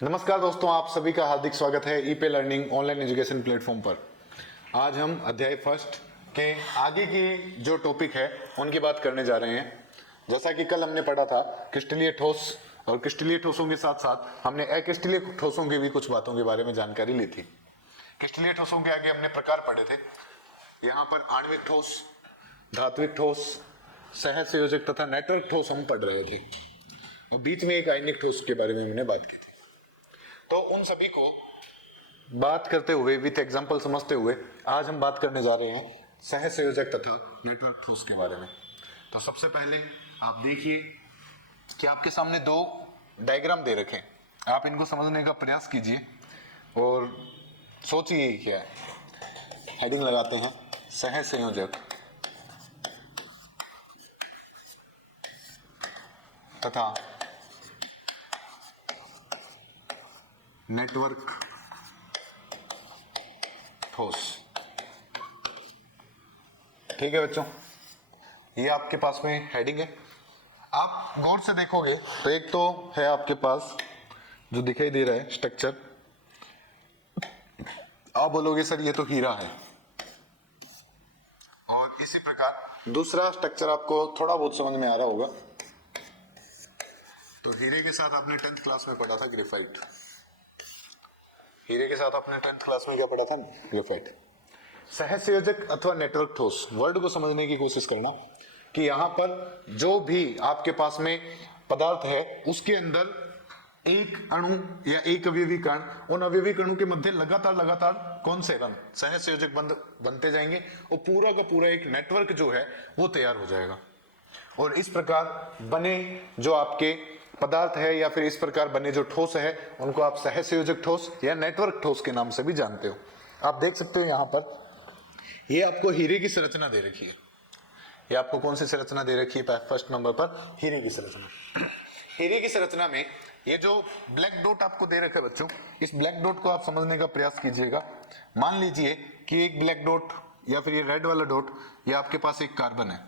नमस्कार दोस्तों, आप सभी का हार्दिक स्वागत है ईपे लर्निंग ऑनलाइन एजुकेशन प्लेटफॉर्म पर। आज हम अध्याय फर्स्ट के आगे की जो टॉपिक है उनकी बात करने जा रहे हैं। जैसा कि कल हमने पढ़ा था क्रिस्टलीय ठोस, और क्रिस्टलीय ठोसों के साथ साथ हमने अक्रिस्टलीय ठोसों की भी कुछ बातों के बारे में जानकारी ली थी। क्रिस्टलीय ठोसों के आगे हमने प्रकार पढ़े थे। यहाँ पर आणविक ठोस, धात्विक ठोस, सहसंयोजक तथा नेटवर्क ठोस हम पढ़ रहे थे, और बीच में एक आयनिक ठोस के बारे में हमने बात की थी। तो उन सभी को बात करते हुए, विथ एग्जांपल समझते हुए, आज हम बात करने जा रहे हैं सहसंयोजक तथा नेटवर्क ठोस के बारे में। तो सबसे पहले आप देखिए कि आपके सामने दो डायग्राम दे रखे हैं। आप इनको समझने का प्रयास कीजिए और सोचिए क्या है। हेडिंग लगाते हैं सहसंयोजक तथा नेटवर्क ठोस। ठीक है बच्चों, ये आपके पास में हेडिंग है। आप गौर से देखोगे तो एक तो है आपके पास जो दिखाई दे रहा है स्ट्रक्चर। आप बोलोगे सर ये तो हीरा है, और इसी प्रकार दूसरा स्ट्रक्चर आपको थोड़ा बहुत समझ में आ रहा होगा। तो हीरे के साथ आपने 10th क्लास में पढ़ा था ग्रेफाइट। हीरे के साथ आपने 10th क्लास में क्या पढ़ा था? ग्रेफाइट। सहसंयोजक अथवा नेटवर्क ठोस वर्ड को समझने की कोशिश करना कि यहां पर जो भी आपके पास में पदार्थ है उसके अंदर एक अणु या एक अवयवी कण, उन अवयवी कणों के मध्य लगातार कौन से बंध, सहसंयोजक बंध बनते जाएंगे, और पूरा का पूरा एक नेटवर्क जो है वो तैयार हो जाएगा। और इस प्रकार बने जो आपके पदार्थ है या फिर इस प्रकार बने जो ठोस है उनको आप सहसंयोजक ठोस या नेटवर्क ठोस के नाम से भी जानते हो। आप देख सकते हो यहां पर ये आपको हीरे की संरचना दे रखी है। ये आपको कौन सी संरचना दे रखी है? फर्स्ट नंबर पर हीरे की संरचना। हीरे की संरचना में ये जो ब्लैक डॉट आपको दे रखा है बच्चों, इस ब्लैक डॉट को आप समझने का प्रयास कीजिएगा। मान लीजिए कि एक ब्लैक डॉट या फिर ये रेड वाला डॉट, ये आपके पास एक कार्बन है।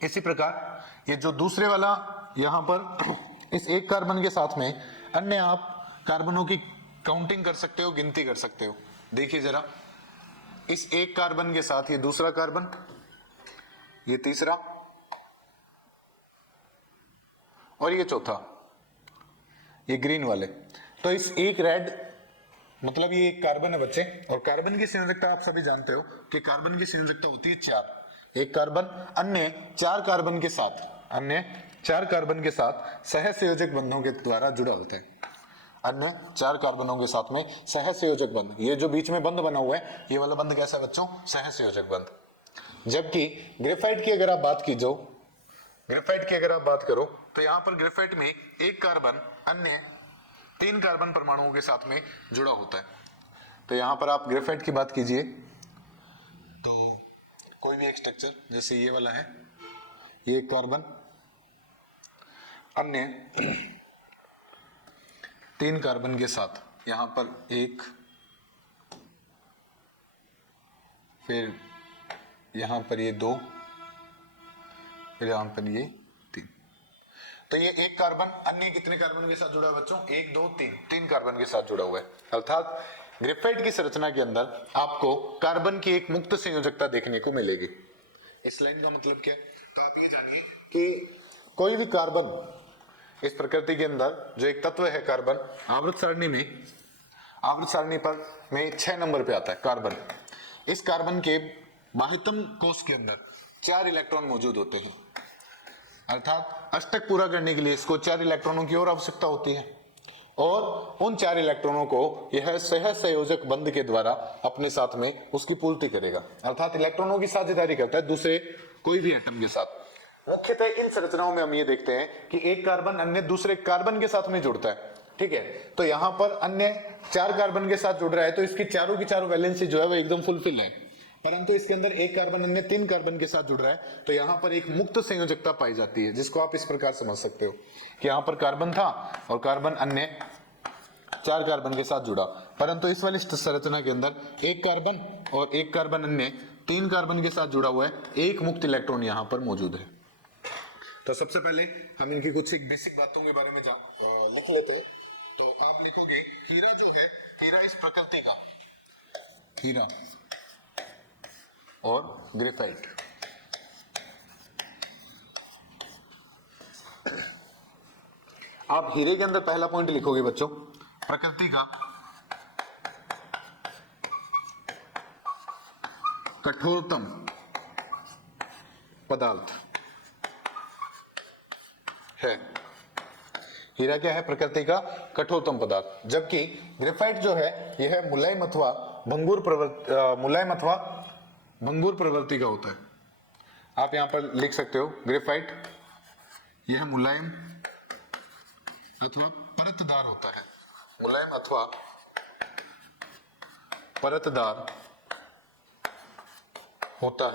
इसी प्रकार ये जो दूसरे वाला यहां पर इस एक कार्बन के साथ में अन्य आप कार्बनों की काउंटिंग कर सकते हो, गिनती कर सकते हो। देखिए जरा, इस एक कार्बन के साथ ये दूसरा कार्बन, ये तीसरा और ये चौथा, ये ग्रीन वाले। तो इस एक रेड मतलब ये एक कार्बन है बच्चे, और कार्बन की संयोजकता आप सभी जानते हो कि कार्बन की संयोजकता होती है 4। एक कार्बन अन्य 4 कार्बन के साथ, अन्य 4 कार्बन के साथ सहसंयोजक बंधों के द्वारा जुड़ा होता है। अन्य 4 कार्बनों के साथ में सहसंयोजक बंध, ये जो बीच में बंध बना हुआ है ये वाला बंध कैसा है बच्चों? सहसंयोजक बंध। जबकि ग्रेफाइट की अगर आप बात की जो ग्रेफाइट की अगर आप बात करो तो यहां पर ग्रेफाइट में एक कार्बन अन्य 3 कार्बन परमाणुओं के साथ में जुड़ा होता है। तो यहां पर आप ग्रेफाइट की बात कीजिए तो कोई भी एक स्ट्रक्चर, जैसे ये वाला है, ये एक कार्बन अन्य 3 कार्बन के साथ, यहां पर एक, फिर यहां पर ये 2, फिर यहां पर ये 3। तो ये एक कार्बन अन्य कितने कार्बन के साथ जुड़ा है बच्चों? 1 2 3, 3 कार्बन के साथ जुड़ा हुआ है। अर्थात ग्रेफाइट की संरचना के अंदर आपको कार्बन की एक मुक्त संयोजकता देखने को मिलेगी। इस लाइन का मतलब क्या है? तो आप ये जानिए कि कोई भी कार्बन इस प्रकृति के अंदर जो एक तत्व है कार्बन, आवर्त सारणी पर में 6 नंबर पे आता है कार्बन। इस कार्बन के महत्तम कोश के अंदर 4 इलेक्ट्रॉन मौजूद होते हैं। अर्थात अष्टक पूरा करने के लिए इसको 4 इलेक्ट्रॉनों की और आवश्यकता होती है, और उन 4 इलेक्ट्रॉनों को यह सहसंयोजक बंध के द्वारा अपने साथ में उसकी पूर्ति करेगा। अर्थात इलेक्ट्रॉनों की साझेदारी करता है दूसरे कोई भी एटम के साथ। मुख्यतः इन संरचनाओं में हम ये देखते हैं कि एक कार्बन अन्य दूसरे कार्बन के साथ में जुड़ता है। ठीक है, तो यहां पर अन्य 4 कार्बन के साथ जुड़ रहा है तो इसकी चारों की चारों वैलेंसी जो है वो एकदम फुलफिल है। परंतु इसके अंदर एक कार्बन अन्य 3 कार्बन के साथ जुड़ रहा है तो यहां पर एक मुक्त संयोजकता पाई जाती है, जिसको आप इस प्रकार समझ सकते हो कि यहां पर कार्बन था और कार्बन अन्य 4 कार्बन के साथ जुड़ा, परंतु इस वाली संरचना के अंदर एक कार्बन और एक कार्बन अन्य 3 कार्बन के साथ जुड़ा हुआ है, एक मुक्त इलेक्ट्रॉन यहां पर मौजूद है। तो सबसे पहले हम इनकी कुछ एक बेसिक बातों के बारे में लिख लेते हैं। तो आप आप लिखोगे हीरा जो है, हीरा इस प्रकृति का, हीरा और ग्रेफाइट। आप हीरे के अंदर पहला पॉइंट लिखोगे बच्चों, प्रकृति का कठोरतम पदार्थ है। हीरा क्या है? प्रकृति का कठोरतम पदार्थ। जबकि ग्रेफाइट जो है यह मुलायम अथवा भंगुर प्रवृत्ति का होता है। आप यहां पर लिख सकते हो ग्रेफाइट यह मुलायम अथवा परतदार होता है। मुलायम अथवा परतदार होता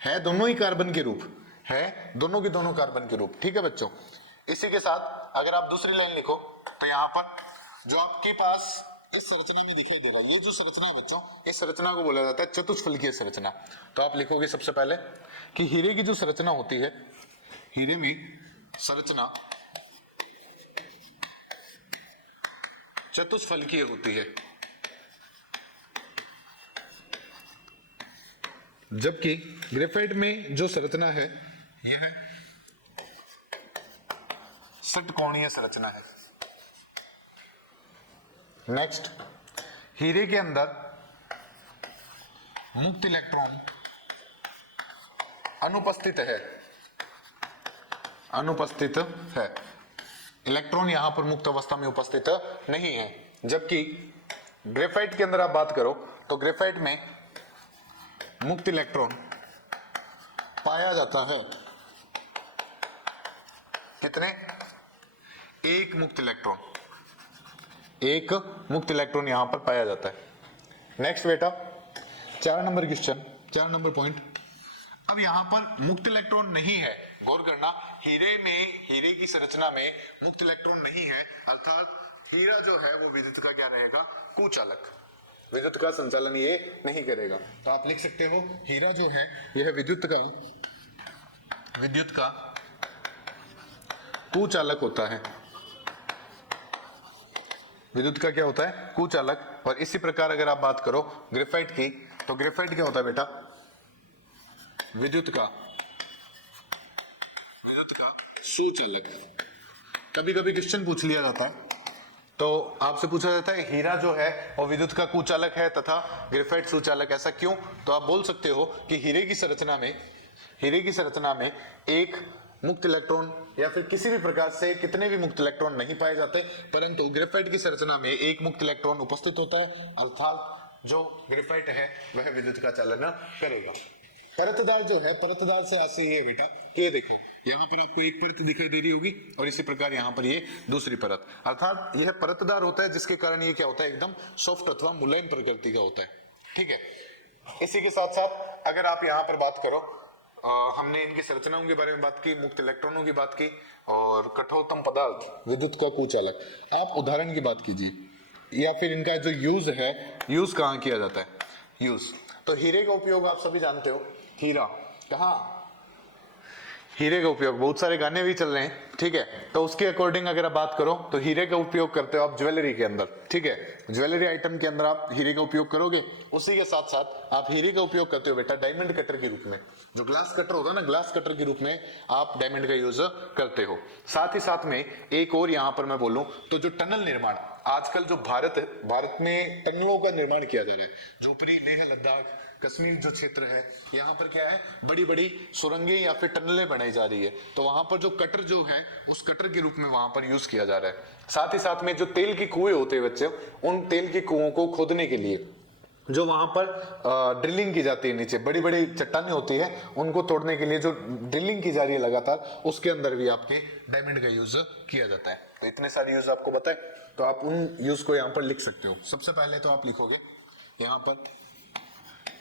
है दोनों ही कार्बन के रूप, है दोनों के दोनों कार्बन के रूप। ठीक है बच्चों, इसी के साथ अगर आप दूसरी लाइन लिखो तो यहां पर जो आपके पास इस संरचना में दिखाई दे रहा है, ये जो संरचना है बच्चों, इस संरचना को बोला जाता है चतुष्फलकीय संरचना। तो आप लिखोगे सबसे पहले कि हीरे की जो संरचना होती है, हीरे में संरचना चतुष्फलकीय होती है, जबकि ग्रेफाइट में जो संरचना है यह षटकोणीय संरचना है। नेक्स्ट, हीरे के अंदर मुक्त इलेक्ट्रॉन अनुपस्थित है। इलेक्ट्रॉन यहां पर मुक्त अवस्था में उपस्थित नहीं है। जबकि ग्रेफाइट के अंदर आप बात करो तो ग्रेफाइट में मुक्त इलेक्ट्रॉन पाया जाता है। कितने? एक मुक्त इलेक्ट्रॉन यहां पर पाया जाता है। नेक्स्ट बेटा 4 नंबर क्वेश्चन, 4 नंबर पॉइंट। अब यहां पर मुक्त इलेक्ट्रॉन नहीं है, गौर करना, हीरे की संरचना में मुक्त इलेक्ट्रॉन नहीं है, अर्थात हीरा जो है वो विद्युत का क्या रहेगा? कुचालक, विद्युत का संचालन ये नहीं करेगा। तो आप लिख सकते हो हीरा जो है यह विद्युत का कुचालक होता है। विद्युत का क्या होता है? कुचालक। और इसी प्रकार अगर आप बात करो ग्रेफाइट की, तो ग्रेफाइट क्या होता है बेटा? विद्युत का सुचालक। कभी कभी क्वेश्चन पूछ लिया जाता है, तो आपसे पूछा जाता है हीरा जो है वो विद्युत का कुचालक है तथा ग्रेफाइट सुचालक, ऐसा क्यों? तो आप बोल सकते हो कि हीरे की संरचना में एक मुक्त इलेक्ट्रॉन या फिर किसी भी प्रकार से कितने भी मुक्त इलेक्ट्रॉन नहीं पाए जाते, परंतु ग्रेफाइट की संरचना में एक मुक्त इलेक्ट्रॉन उपस्थित होता है, अर्थात जो ग्रेफाइट है वह विद्युत का चालन करेगा। परतदार जो है, परतदार से ऐसे ही है बेटा, ये देखो यहाँ पर आपको एक परत दिखाई दे रही होगी और इसी प्रकार यहाँ पर ये दूसरी परत, अर्थात यह परतदार होता है, जिसके कारण ये क्या होता है? एकदम सॉफ्ट अथवा मुलायम प्रकृति का होता है। ठीक है, इसी के साथ साथ अगर आप यहाँ पर बात करो, हमने इनकी संरचनाओं के बारे में बात की, मुक्त इलेक्ट्रॉनों की बात की और कठोरतम पदार्थ विद्युत का कुचालक। आप उदाहरण की बात कीजिए या फिर इनका जो यूज है, यूज कहाँ किया जाता है? यूज तो हीरे का उपयोग आप सभी जानते हो, हीरा कहाँ? हीरे का उपयोग बहुत सारे गाने भी चल रहे हैं, ठीक है, तो उसके अकॉर्डिंग अगर आप बात करो तो हीरे का उपयोग करते हो आप ज्वेलरी के अंदर। ठीक है, ज्वेलरी आइटम के अंदर आप हीरे का उपयोग करोगे। उसी के साथ साथ आप हीरे का उपयोग करते हो बेटा डायमंड कटर के रूप में, जो ग्लास कटर होगा ना, ग्लास कटर के रूप में आप डायमंड का यूज करते हो। साथ ही साथ में एक और यहाँ पर मैं बोलूं तो जो टनल निर्माण आजकल जो भारत में टनलों का निर्माण किया जा रहा है, जो ऊपरी लेह लद्दाख कश्मीर जो क्षेत्र है, यहाँ पर क्या है? बड़ी बड़ी सुरंगें या फिर टनलें बनाई जा रही है, तो वहां पर जो कटर जो है उस कटर के रूप में वहां पर यूज किया जा रहा है। साथ ही साथ में जो तेल की कुएं होते हैं बच्चे, उन तेल के कुओं को खोदने के लिए जो वहां पर ड्रिलिंग की जाती है, नीचे बड़ी बड़ी चट्टानें होती है, उनको तोड़ने के लिए जो ड्रिलिंग की जा रही है लगातार, उसके अंदर भी आपके डायमंड का यूज किया जाता है। तो इतने सारे यूज आपको बताए, तो आप उन यूज को यहाँ पर लिख सकते हो। सबसे पहले तो आप लिखोगे यहाँ पर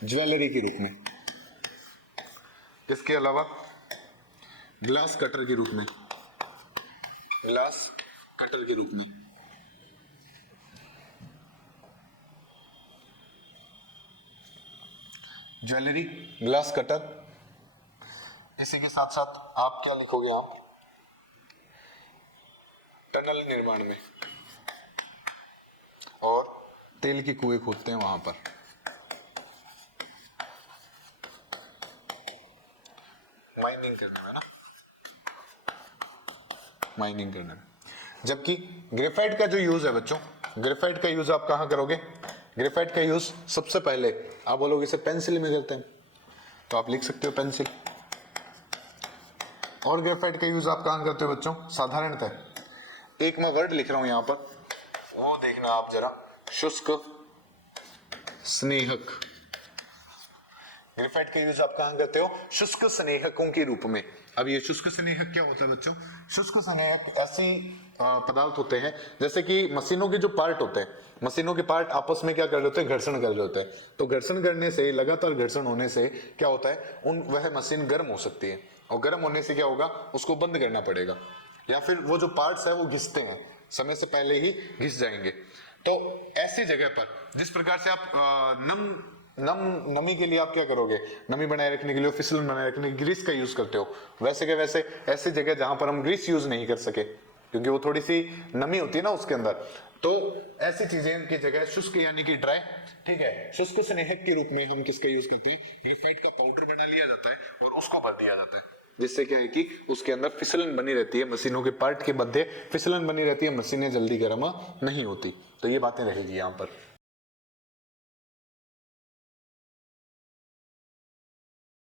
ज्वेलरी के रूप में, इसके अलावा ग्लास कटर के रूप में, ग्लास कटर के रूप में, ज्वेलरी ग्लास कटर। इसी के साथ साथ आप क्या लिखोगे? आप टनल निर्माण में, तेल की कुएं खोदते हैं वहां पर। माइनिंग करने में ना, माइनिंग करने में। जबकि ग्रेफाइट का जो यूज है बच्चों, ग्रेफाइट का यूज आप कहां करोगे? ग्रेफाइट का यूज सबसे पहले आप बोलोगे इसे पेंसिल में करते हैं, तो आप लिख सकते हो पेंसिल। और ग्रेफाइट का यूज आप कहां करते हो बच्चों? साधारणतः एक मैं वर्ड लिख रहा हूं यहां पर, वो देखना आप जरा, शुष्क स्नेहक। ग्रेफाइट का यूज आप कहां करते हो? शुष्क स्नेहकों के रूप में। अब ये शुष्क स्नेहक क्या होता है बच्चों? शुष्क स्नेहक ऐसी पदार्थ होते हैं जैसे कि मशीनों के जो पार्ट होते हैं, मशीनों के पार्ट आपस में क्या कर रहे होते हैं? घर्षण कर रहे होते हैं। तो घर्षण करने से, लगातार घर्षण होने से क्या होता है? वह मशीन गर्म हो सकती है, और गर्म होने से क्या होगा? उसको बंद करना पड़ेगा, या फिर वो जो पार्ट्स है वो घिसते हैं, समय से पहले ही घिस जाएंगे। तो ऐसी जगह पर जिस प्रकार से आप नमी के लिए आप क्या करोगे? नमी बनाए रखने के लिए, फिसलन बनाए रखने के लिए ग्रीस का यूज करते हो। वैसे के वैसे ऐसी जगह जहां पर हम ग्रीस यूज नहीं कर सके, क्योंकि वो थोड़ी सी नमी होती है ना उसके अंदर, तो ऐसी चीजें की जगह शुष्क यानी कि ड्राई, ठीक है, शुष्क स्नेहक के रूप में हम किसका यूज करते हैं? ग्रेफाइट का पाउडर बना लिया जाता है और उसको भर दिया जाता है, जिससे क्या है कि उसके अंदर फिसलन बनी रहती है, मशीनों के पार्ट के मध्य फिसलन बनी रहती है, मशीनें जल्दी गर्म नहीं होती। तो ये बातें रहेगी यहाँ पर।